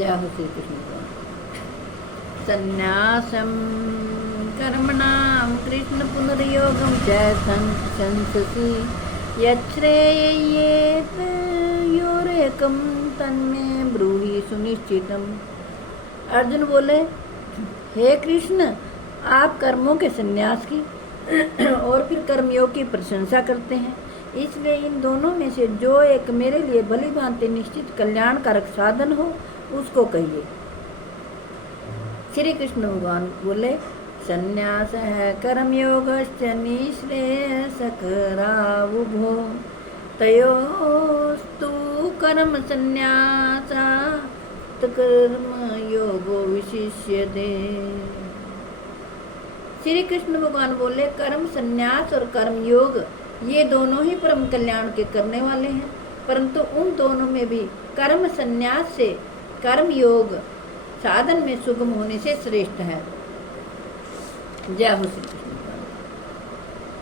जय हो श्री कृष्ण भगवान। संन्यासम कर्मणाम कृष्ण पुनर्योगम च संससि यच्छ्रेयेत योरेकम तन्मे ब्रूहि सुनिश्चितम। अर्जुन बोले, हे कृष्ण, आप कर्मों के संन्यास की और फिर कर्मयोग की प्रशंसा करते हैं, इसलिए इन दोनों में से जो एक मेरे लिए भली भांति निश्चित कल्याणकारक साधन हो उसको कहिए। श्री कृष्ण भगवान बोले, संन्यास है कर्मयोगश्च निःश्रेयसकरावुभो तयोस्तु कर्म संन्यासात् कर्म योगो विशिष्यते। श्री कृष्ण भगवान बोले, कर्म संन्यास और कर्म योग ये दोनों ही परम कल्याण के करने वाले हैं, परंतु उन दोनों में भी कर्म संन्यास से कर्म योग साधन में सुगम होने से श्रेष्ठ है। जय हो श्री कृष्ण भगवान।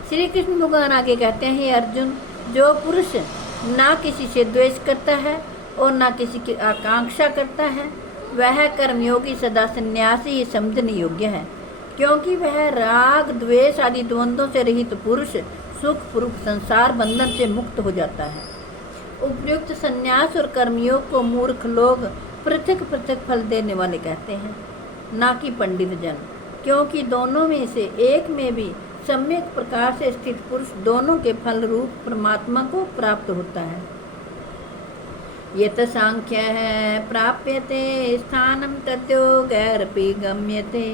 श्री कृष्ण भगवान आगे कहते हैं, हे अर्जुन, जो पुरुष ना किसी से द्वेष करता है और ना किसी की आकांक्षा करता है, वह कर्मयोगी सदा सन्यासी ही समझने योग्य है, क्योंकि वह राग द्वेष आदि द्वंद्वों से रहित पुरुष सुख पूर्वक संसार बंधन से मुक्त हो जाता है। उपयुक्त संन्यास और कर्मयोग को मूर्ख लोग पृथक पृथक फल देने वाले कहते हैं, ना कि पंडित जन, क्योंकि दोनों में से एक में भी सम्यक प्रकार से स्थित पुरुष दोनों के फल रूप परमात्मा को प्राप्त होता है। यत सांख्य है प्राप्यते स्थानम तद्योगैरपि गम्यते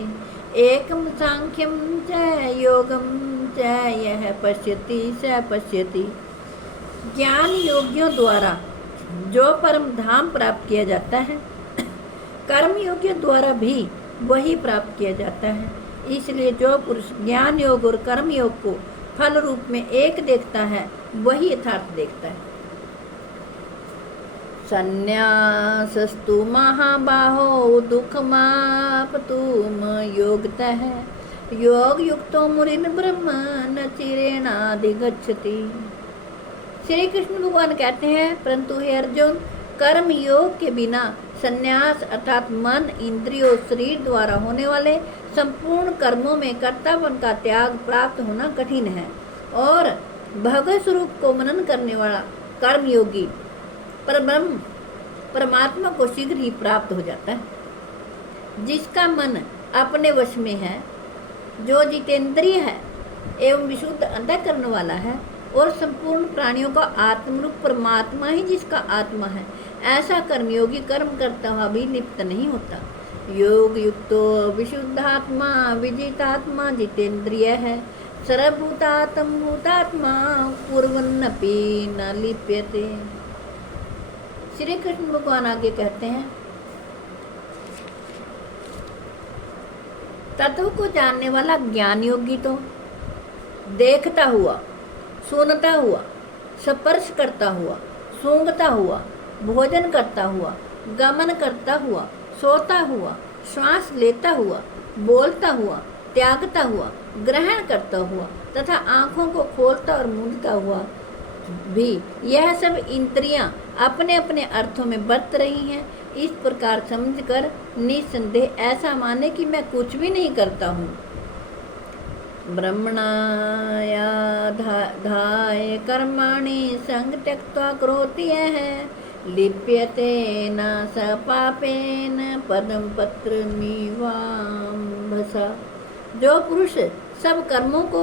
एकम सांख्यम च योगम च यह पश्यति स पश्यति। ज्ञान योगियों द्वारा जो परम धाम प्राप्त किया जाता है, कर्म योगियों द्वारा भी वही प्राप्त किया जाता है। इसलिए जो पुरुष ज्ञान योग और कर्म योग को फल रूप में एक देखता है, वही यथार्थ देखता है। संन्यासस्तु महाबाहो दुःखमापतुम योगतः योग युक्तो मुनिर्न ब्रह्म न चिरेणाधिगच्छति। श्री कृष्ण भगवान कहते हैं, परंतु हे अर्जुन, कर्म योग के बिना संन्यास अर्थात मन, इंद्रियों, शरीर द्वारा होने वाले संपूर्ण कर्मों में कर्तापन का त्याग प्राप्त होना कठिन है, और भगवत स्वरूप को मनन करने वाला कर्मयोगी परब्रह्म परमात्मा को शीघ्र ही प्राप्त हो जाता है। जिसका मन अपने वश में है, जो जितेंद्रिय है एवं विशुद्ध अंतःकरण वाला है, और संपूर्ण प्राणियों का आत्मरूप परमात्मा ही जिसका आत्मा है, ऐसा कर्मयोगी कर्म करता हुआ भी लिप्त नहीं होता। योग युक्तो विशुद्धात्मा विजितात्मा जितेंद्रिय है, सर्वभूतात्म भूतात्मा कुर्वन्नपि न लिप्यते। श्री कृष्ण भगवान आगे कहते हैं, तत्व को जानने वाला ज्ञान योगी तो देखता हुआ, सुनता हुआ, स्पर्श करता हुआ, सूंघता हुआ, भोजन करता हुआ, गमन करता हुआ, सोता हुआ, श्वास लेता हुआ, बोलता हुआ, त्यागता हुआ, ग्रहण करता हुआ तथा आँखों को खोलता और मूंदता हुआ भी यह सब इंद्रियां अपने अपने अर्थों में बरत रही हैं, इस प्रकार समझकर निसंदेह ऐसा माने कि मैं कुछ भी नहीं करता हूँ। ब्रह्मणायाधाय कर्माणि संग त्यक्त्वा करोति यः लिप्यते न स पापेन पदम पत्रमिवाम्भसा। जो पुरुष सब कर्मों को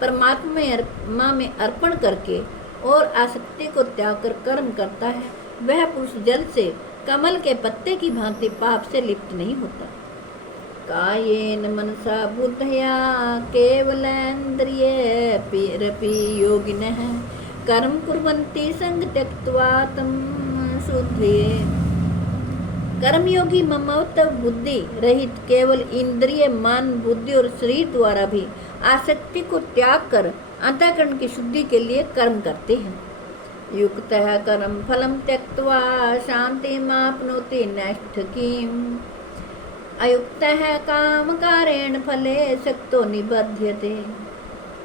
परमात्मा में अर्पण करके और आसक्ति को त्याग कर कर्म करता है, वह पुरुष जल से कमल के पत्ते की भांति पाप से लिप्त नहीं होता। कायेन मनसा बुद्धया केवलेन्द्रियैरपि योगिनः कर्म कुर्वन्ति संग त्यक्त्वा तं शुद्धये। कर्मयोगी ममत्व बुद्धि रहित केवल इंद्रिय, मन, बुद्धि और शरीर द्वारा भी आसक्ति को त्याग कर अंतःकरण की शुद्धि के लिए कर्म करते हैं। युक्तः कर्म फलम त्यक्त्वा शांतिमाप्नोति नैष्ठिकीम् अयुक्तः कामकारेण फले सक्तो निबध्यते।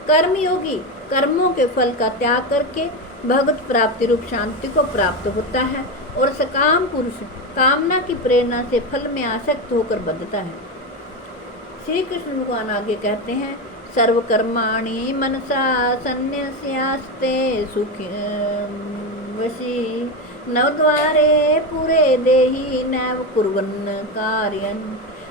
कर्मयोगी कर्मों के फल का त्याग करके भगवत प्राप्ति रूप शांति को प्राप्त होता है, और सकाम पुरुष कामना की प्रेरणा से फल में आसक्त होकर बंधता है। श्री कृष्ण भगवान आगे कहते हैं, सर्वकर्माणि मनसा सन्न्यस्यास्ते सुखी वशी नवद्वारे पूरे देही नैव कुर्वन् कार्यन्।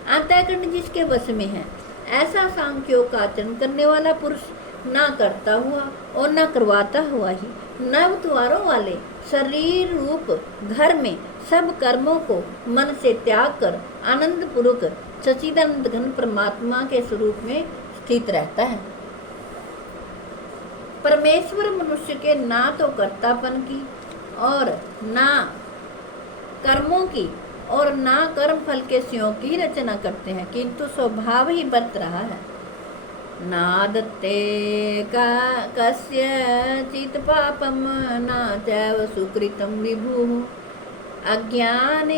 अंतःकरण जिसके वश में है, ऐसा सांख्यों का आचरण करने वाला पुरुष ना करता हुआ और ना करवाता हुआ ही नव द्वारों वाले शरीर रूप घर में सब कर्मों को मन से त्याग कर आनंद पूर्वक सच्चिदानंद घन परमात्मा के स्वरूप में स्थित रहता है। परमेश्वर मनुष्य के ना तो कर्तापन की और ना कर्मों की और ना कर्म फल के स्यों की रचना करते हैं, किंतु स्वभाव ही बरत रहा है। नादत्ते का कस्यचित् पापम न चैव सुकृतं विभुः अज्ञानेनावृतं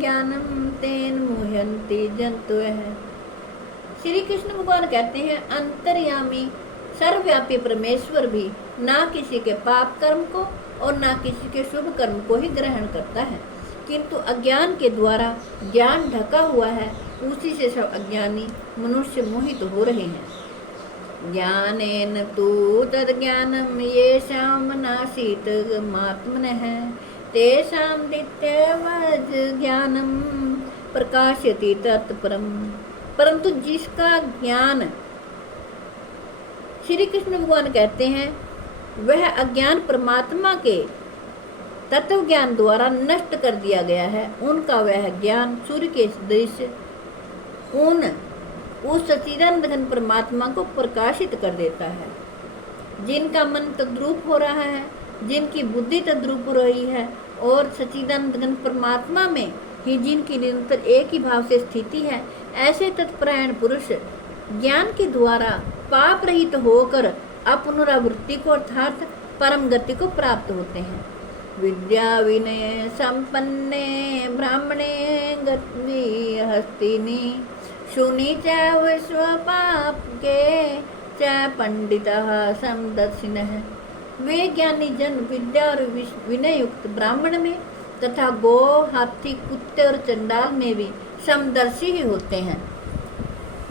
ज्ञानं तेन मुह्यन्ति जन्तवः। श्री कृष्ण भगवान कहते हैं, अंतर्यामी सर्वव्यापी परमेश्वर भी ना किसी के पाप कर्म को और ना किसी के शुभ कर्म को ही ग्रहण करता है, किंतु अज्ञान के द्वारा ज्ञान ढका हुआ है, उसी से सब अज्ञानी मनुष्य मोहित हो रहे हैं। ज्ञानेन तु तद्ज्ञानम् येषां नासीत् महात्मनः तेषां नित्यवज् ज्ञानं प्रकाशयति तत्परम्। परंतु जिसका ज्ञान, श्री कृष्ण भगवान कहते हैं, वह अज्ञान परमात्मा के तत्व ज्ञान द्वारा नष्ट कर दिया गया है, उनका वह ज्ञान सूर्य के सदृश उस सच्चिदानंद घन परमात्मा को प्रकाशित कर देता है। जिनका मन तद्रूप हो रहा है, जिनकी बुद्धि तद्रूप हो रही है और सच्चिदानंद घन परमात्मा में ही जिनकी निरंतर एक ही भाव से स्थिति है, ऐसे तत्परायण पुरुष ज्ञान के द्वारा पाप रहित होकर अपुनरावृत्ति को अर्थात परम गति को प्राप्त होते हैं। विद्या विनय संपन्ने ब्राह्मणे गति हस्तिनी शुनि च विश्व पाप के च पंडितः समदर्शिनः। वे ज्ञानी जन विद्या और विनय युक्त ब्राह्मण में तथा गो, हाथी, कुत्ते और चंडाल में भी समदर्शी ही होते हैं।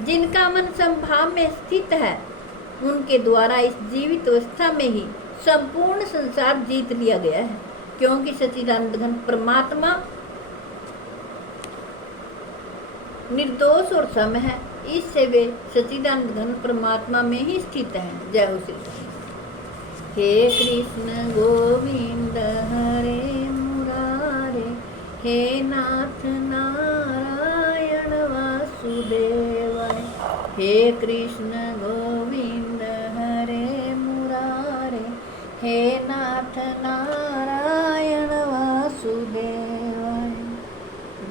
जिनका मन समभाव में स्थित है, उनके द्वारा इस जीवित अवस्था में ही संपूर्ण संसार जीत लिया गया है, क्योंकि सच्चिदानंद घन परमात्मा निर्दोष और सम है, इससे वे सच्चिदानंद घन परमात्मा में ही स्थित हैं। जय हो श्री कृष्ण। हे कृष्ण गोविंद हरे मुरारे, हे नाथ नारायण वासुदेवाय। हे कृष्ण गोविंद हरे मुरारे, हे नाथ नारायण वासुदेवाय।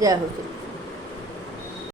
जय हो श्री कृष्ण।